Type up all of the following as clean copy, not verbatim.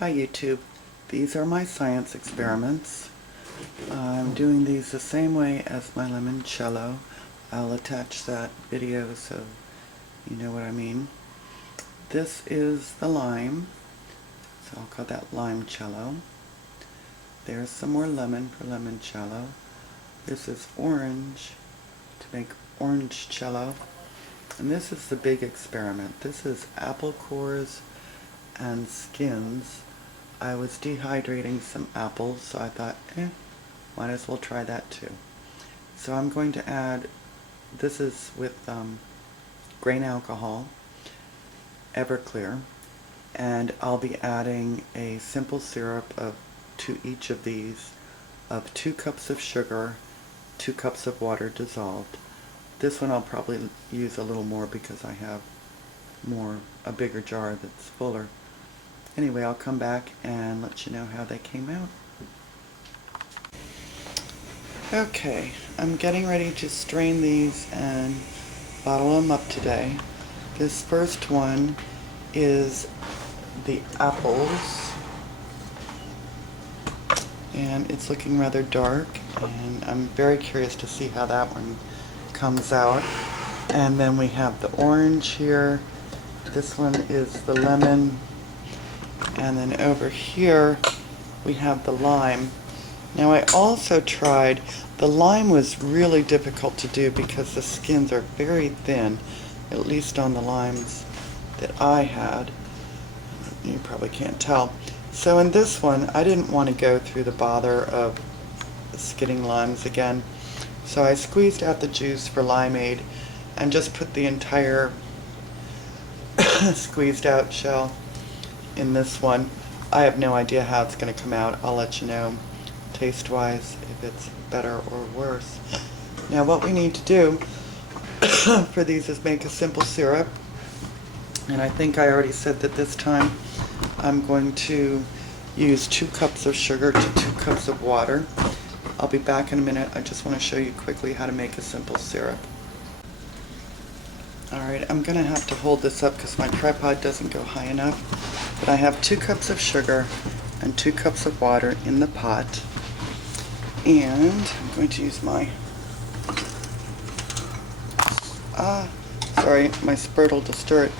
Hi YouTube, these are my science experiments. I'm doing these the same way as my Limoncello. I'll attach that video so you know what I mean. This is the lime, so I'll call that Limecello. There's some more lemon for Lemoncello. This is orange to make Orangecello. And this is the big experiment. This is apple cores and skins. I was dehydrating some apples, so I thought, might as well try that too. So I'm going to add, this is with grain alcohol, Everclear, and I'll be adding a simple syrup to each of these of 2 cups of sugar, 2 cups of water dissolved. This one I'll probably use a little more because I have a bigger jar that's fuller. Anyway, I'll come back and let you know how they came out. Okay, I'm getting ready to strain these and bottle them up today. This first one is the apples, and it's looking rather dark, and I'm very curious to see how that one comes out. And then we have the orange here. This one is the lemon. And then over here we have the lime. Now I also tried, the lime was really difficult to do because the skins are very thin, at least on the limes that I had. You probably can't tell. So in this one, I didn't want to go through the bother of skinning limes again. So I squeezed out the juice for limeade and just put the entire squeezed out shell in this one. I have no idea how it's going to come out. I'll let you know taste-wise if it's better or worse. Now what we need to do for these is make a simple syrup. And I think I already said that this time I'm going to use 2 cups of sugar to 2 cups of water. I'll be back in a minute. I just want to show you quickly how to make a simple syrup. Alright, I'm going to have to hold this up because my tripod doesn't go high enough. But I have 2 cups of sugar and 2 cups of water in the pot. And I'm going to use my, my spurtle to stir it.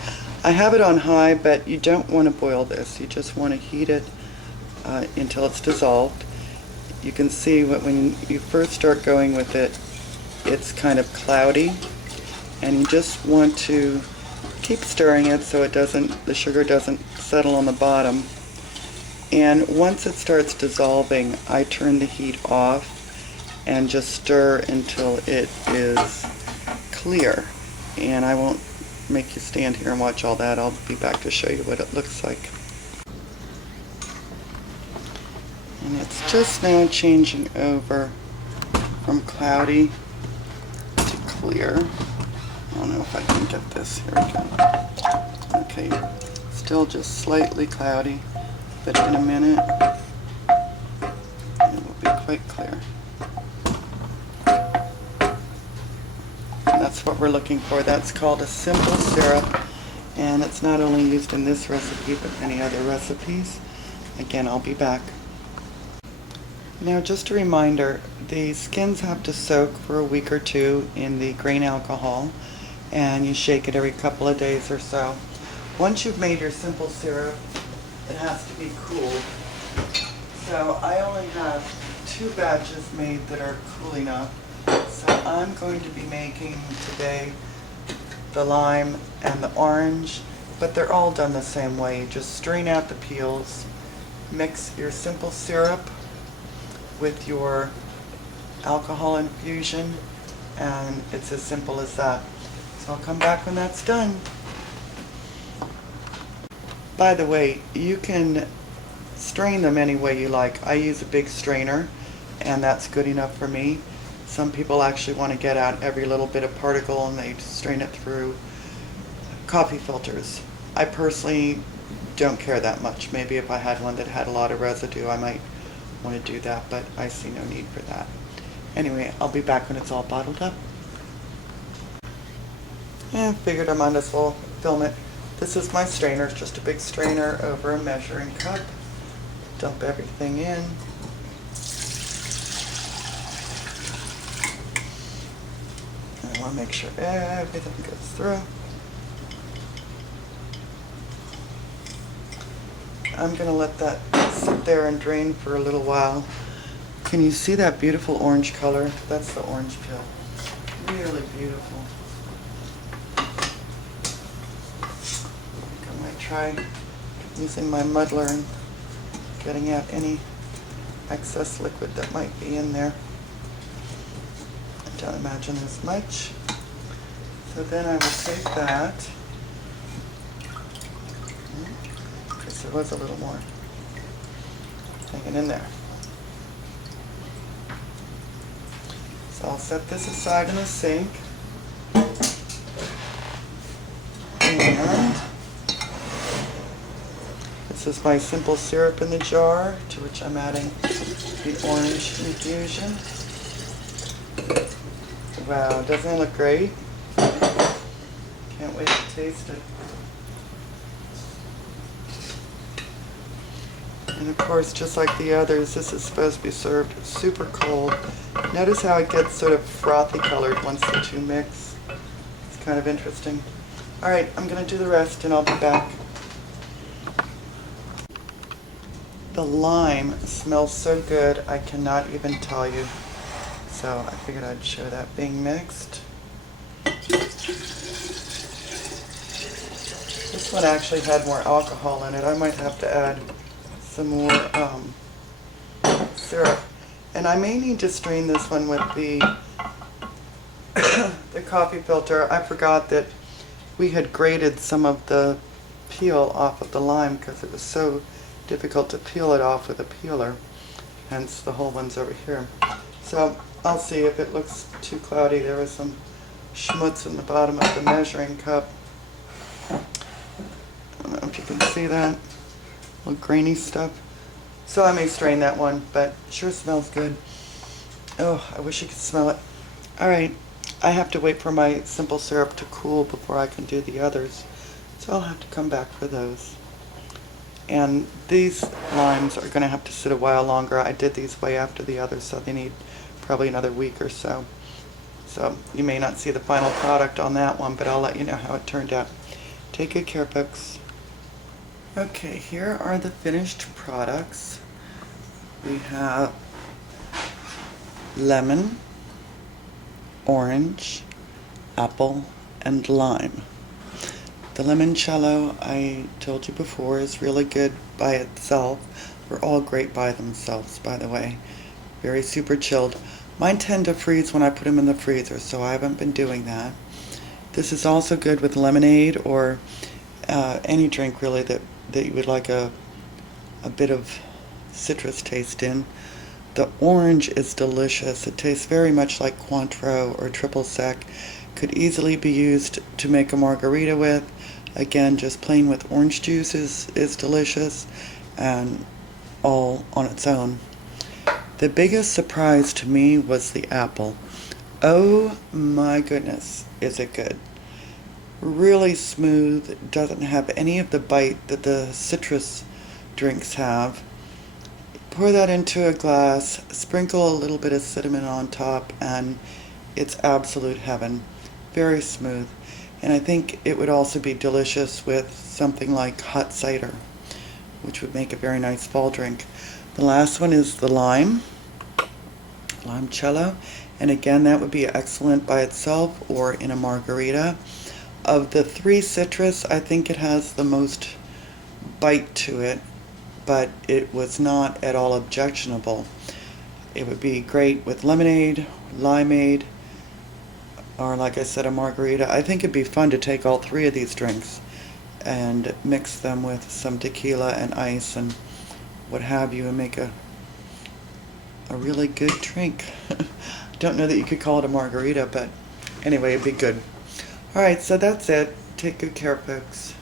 I have it on high, but you don't want to boil this. You just want to heat it until it's dissolved. You can see when you first start going with it, it's kind of cloudy. And you just want to keep stirring it so the sugar doesn't settle on the bottom. And once it starts dissolving, I turn the heat off and just stir until it is clear. And I won't make you stand here and watch all that. I'll be back to show you what it looks like. And it's just now changing over from cloudy to clear. I don't know if I can get this. Here we go. Okay, still just slightly cloudy, but in a minute it will be quite clear. And that's what we're looking for. That's called a simple syrup, and it's not only used in this recipe but many other recipes. Again, I'll be back. Now just a reminder, the skins have to soak for a week or 2 in the grain alcohol, and you shake it every couple of days or so. Once you've made your simple syrup, it has to be cooled. So I only have 2 batches made that are cool enough. So I'm going to be making today the lime and the orange, but they're all done the same way. You just strain out the peels, mix your simple syrup with your alcohol infusion, and it's as simple as that. So I'll come back when that's done. By the way, you can strain them any way you like. I use a big strainer, and that's good enough for me. Some people actually want to get out every little bit of particle and they strain it through coffee filters. I personally don't care that much. Maybe if I had one that had a lot of residue, I might want to do that, but I see no need for that. Anyway, I'll be back when it's all bottled up. And figured I might as well film it. This is my strainer. It's just a big strainer over a measuring cup. dump everything in. And I want to make sure everything goes through. I'm going to let that sit there and drain for a little while. Can you see that beautiful orange color? That's the orange peel. Really beautiful. I might try using my muddler and getting out any excess liquid that might be in there. I don't imagine there's much. So then I will take that. Because there was a little more hanging in there. So I'll set this aside in the sink. And this is my simple syrup in the jar, to which I'm adding the orange infusion. Wow, doesn't it look great? Can't wait to taste it. And of course, just like the others, this is supposed to be served super cold. Notice how it gets sort of frothy colored once the two mix. It's kind of interesting. All right, I'm going to do the rest and I'll be back. The lime smells so good, I cannot even tell you. So I figured I'd show that being mixed. This one actually had more alcohol in it. I might have to add some more syrup. And I may need to strain this one with the the coffee filter. I forgot that we had grated some of the peel off of the lime because it was so difficult to peel it off with a peeler. Hence the whole one's over here. So I'll see if it looks too cloudy. There was some schmutz in the bottom of the measuring cup. I don't know if you can see that. Little grainy stuff. So I may strain that one, but it sure smells good. Oh, I wish you could smell it. Alright, I have to wait for my simple syrup to cool before I can do the others. So I'll have to come back for those. And these limes are going to have to sit a while longer. I did these way after the others, so they need probably another week or so. So you may not see the final product on that one, but I'll let you know how it turned out. Take good care, folks. Okay, here are the finished products. We have lemon, orange, apple, and lime. The limoncello, I told you before, is really good by itself. They're all great by themselves, by the way. Very super chilled. Mine tend to freeze when I put them in the freezer, so I haven't been doing that. This is also good with lemonade or any drink really that you would like a bit of citrus taste in. The orange is delicious. It tastes very much like Cointreau or triple sec. Could easily be used to make a margarita with. Again, just plain with orange juice is delicious and all on its own. The biggest surprise to me was the apple. Oh my goodness, is it good. Really smooth, doesn't have any of the bite that the citrus drinks have. Pour that into a glass, sprinkle a little bit of cinnamon on top, and it's absolute heaven. Very smooth. And I think it would also be delicious with something like hot cider, which would make a very nice fall drink. The last one is the Limecello, and again that would be excellent by itself or in a margarita. Of the three citrus, I think it has the most bite to it, but it was not at all objectionable. It would be great with lemonade, limeade, or like I said, a margarita. I think it'd be fun to take all three of these drinks and mix them with some tequila and ice and what have you and make a really good drink. Don't know that you could call it a margarita, but anyway, it'd be good. Alright, so that's it. Take good care, folks.